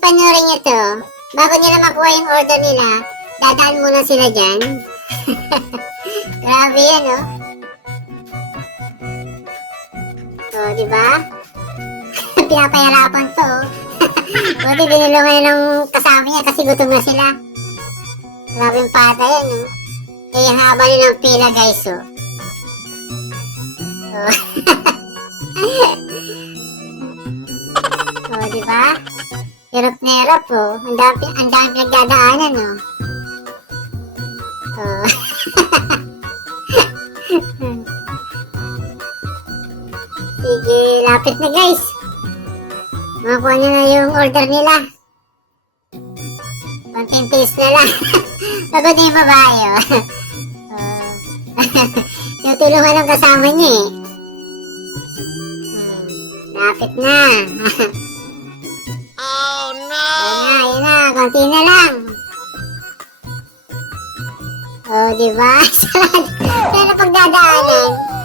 panoorin nyo to. Bago nila makuha yung order nila, dadaan muna sila dyan. Grabe yan, oh. Oh, di ba? Pinapahirapan to, oh. Buti binulungan na ng kasama niya kasi gutom na sila. Grabe yung pata yan, oh. Eh, haba na ng pila, guys, oh. Oh. Oh, di ba? Hirap na hirap, oh. Ang dami pinagdadaanan, oh. Oh. Sige, lapit na, guys. Makakuha nyo na yung order nila. Konting piece na lang. Pagod na yung babae, oh. Oh. Yung tulungan ng kasama niya, eh. Lapit na. Oh no! Ayun na, konti na lang. Oh, di ba? Sana pagdadaanan.